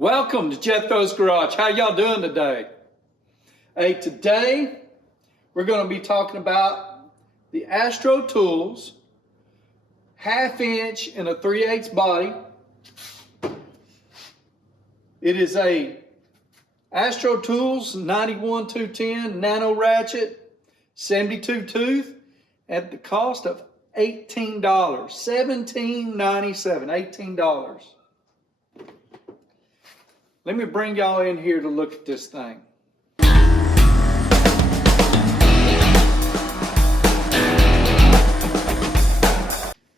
Welcome to Jethro's Garage. How y'all doing today? Hey, today we're going to be talking about the Astro Tools 1/2 inch and a 3/8 body. It is a Astro Tools 91-210 Nano Ratchet 72 tooth at the cost of $18, $17.97, $18. Let me bring y'all in here to look at this thing.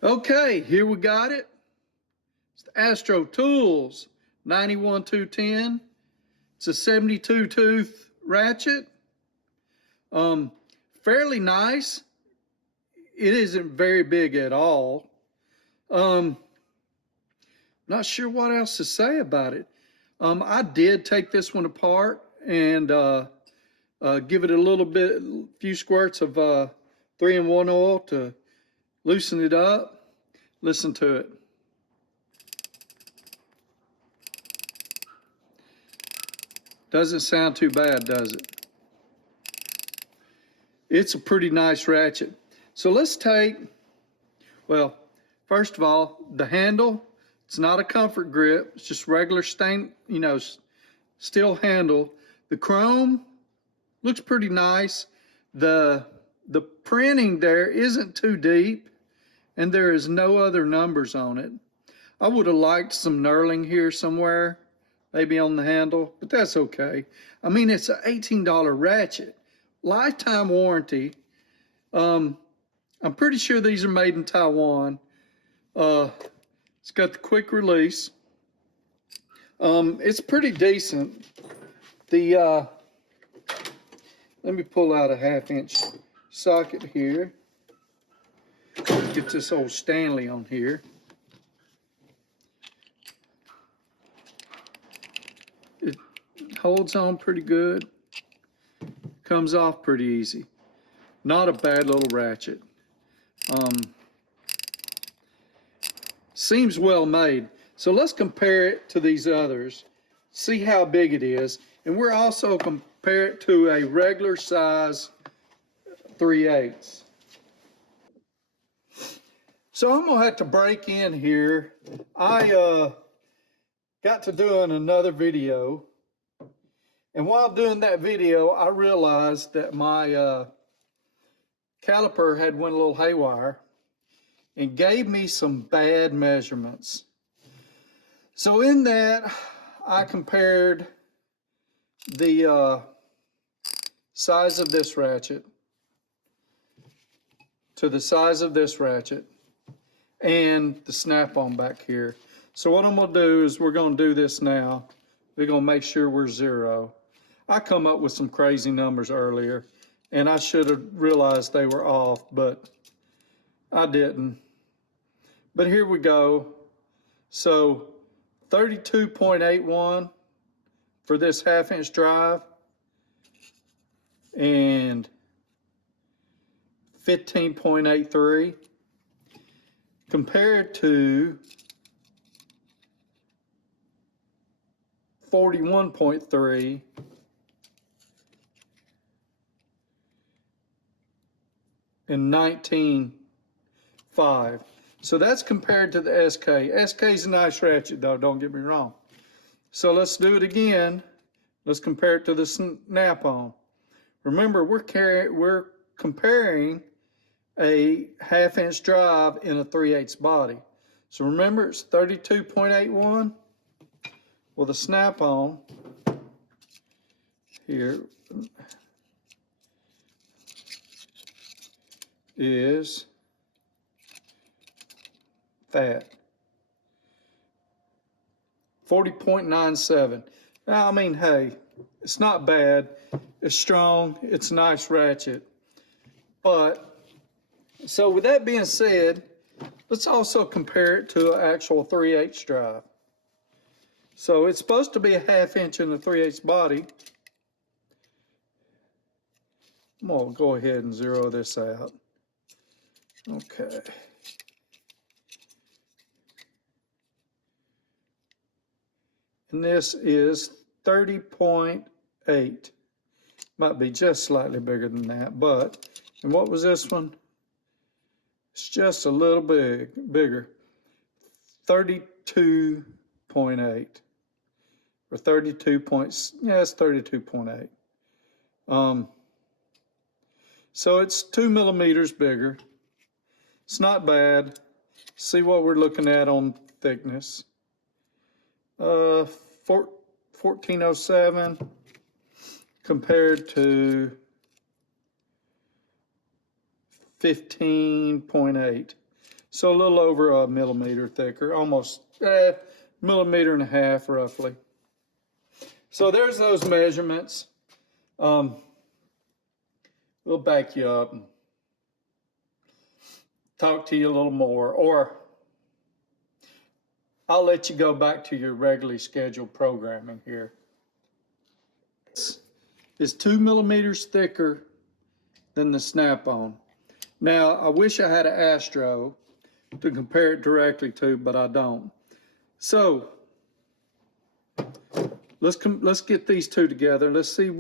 Okay, here we got it. It's the Astro Tools 91-210. It's a 72 tooth ratchet. Fairly nice. It isn't very big at all. Not sure what else to say about it. I did take this one apart and give it a few squirts of 3-in-1 oil to loosen it up. Listen to it. Doesn't sound too bad, does it? It's a pretty nice ratchet. So let's take, well, first of all, the handle. It's not a comfort grip. It's just regular steel handle. The chrome looks pretty nice. The printing there isn't too deep, and there is no other numbers on it. I would have liked some knurling here somewhere, maybe on the handle, but that's okay. I mean, it's an $18 ratchet, lifetime warranty. I'm pretty sure these are made in Taiwan. It's got the quick release. It's pretty decent. Let me pull out a 1/2 inch socket here. Get this old Stanley on here. It holds on pretty good. Comes off pretty easy. Not a bad little ratchet. Seems well made. So let's compare it to these others, see how big it is, and we're also compare it to a regular size 3/8. So I'm gonna have to break in here. I got to doing another video, and while doing that video, I realized that my caliper had went a little haywire and gave me some bad measurements. So in that, I compared the size of this ratchet to the size of this ratchet and the snap-on back here. So what I'm gonna do is we're gonna do this now. We're gonna make sure we're zero. I come up with some crazy numbers earlier, and I should have realized they were off, but I didn't. But here we go. So 32.81 for this 1/2 inch drive and 15.83 compared to 41.3 and 19.5. So that's compared to the SK. SK is a nice ratchet though, don't get me wrong. So let's do it again. Let's compare it to the snap-on. Remember, we're comparing a 1/2 inch drive in a 3/8 body. So remember, it's 32.81. Well, the snap-on here is that 40.97. Now, I mean, hey, it's not bad. It's strong. It's a nice ratchet. But, so with that being said, let's also compare it to an actual 3/8 drive. So it's supposed to be a 1/2 inch in the 3/8 body. I'm gonna go ahead and zero this out. Okay. And this is 30.8. Might be just slightly bigger than that, but, and what was this one? It's just a little bigger. 32.8. Or 32 points, yeah, it's 32.8. So it's 2 millimeters bigger. It's not bad. See what we're looking at on thickness. 1407 compared to 15.8. So a little over a millimeter thicker, almost millimeter and a half roughly. So there's those measurements. We'll back you up and talk to you a little more, or I'll let you go back to your regularly scheduled programming here. It's 2 millimeters thicker than the Snap-on. Now, I wish I had an Astro to compare it directly to, but I don't. So let's get these two together. Let's see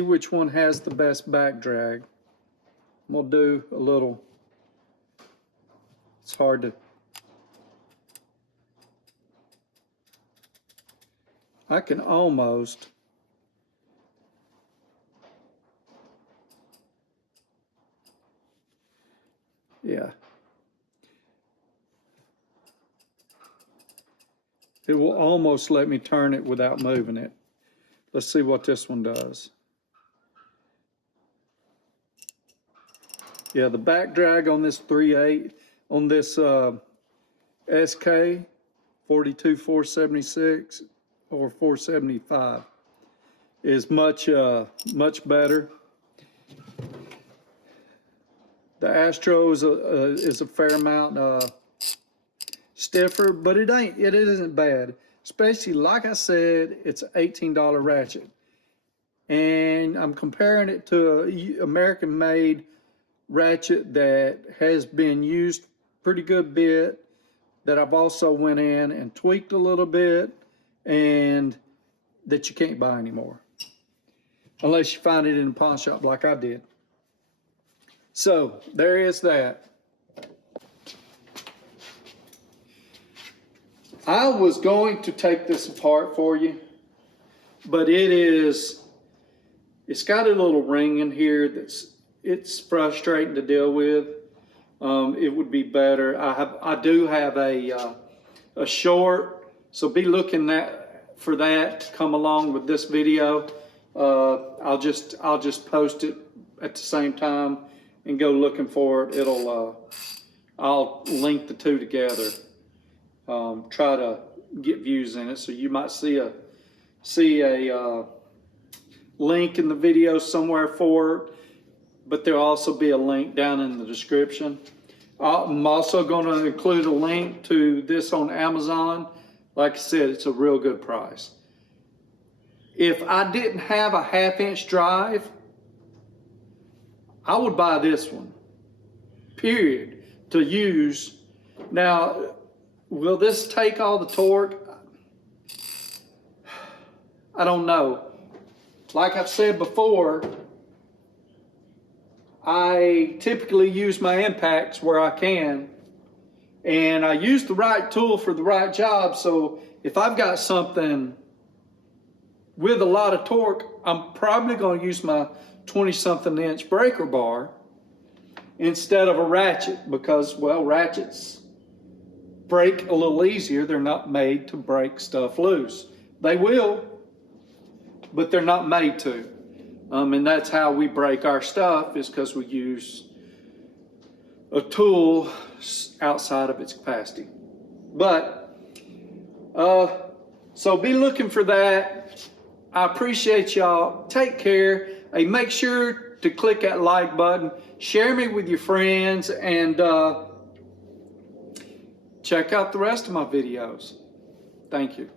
which one has the best back drag. We'll do a little. It's hard to. I can almost. Yeah. It will almost let me turn it without moving it. Let's see what this one does. Yeah, the back drag on this 3.8, on this SK 42476 or 475 is much better. The Astro is a fair amount stiffer, but it isn't bad. Especially, like I said, it's an $18 ratchet. And I'm comparing it to an American-made ratchet that has been used pretty good bit, that I've also went in and tweaked a little bit, and that you can't buy anymore. Unless you find it in a pawn shop like I did. So, there is that. I was going to take this apart for you, but it's got a little ring in here it's frustrating to deal with. It would be better. I do have a short, so be looking for that to come along with this video. I'll just post it at the same time and go looking for it. I'll link the two together. Try to get views in it, so you might see a link in the video somewhere for it, but there'll also be a link down in the description. I'm also going to include a link to this on Amazon. Like I said, it's a real good price. If I didn't have a 1/2-inch drive, I would buy this one, period, to use. Now, will this take all the torque? I don't know. Like I've said before, I typically use my impacts where I can, and I use the right tool for the right job. So if I've got something with a lot of torque, I'm probably going to use my 20-something inch breaker bar instead of a ratchet, because, well, ratchets break a little easier. They're not made to break stuff loose. They will, but they're not made to. And that's how we break our stuff, is because we use a tool outside of its capacity. But, so be looking for that. I appreciate y'all. Take care. Hey, make sure to click that like button. Share me with your friends, and check out the rest of my videos. Thank you.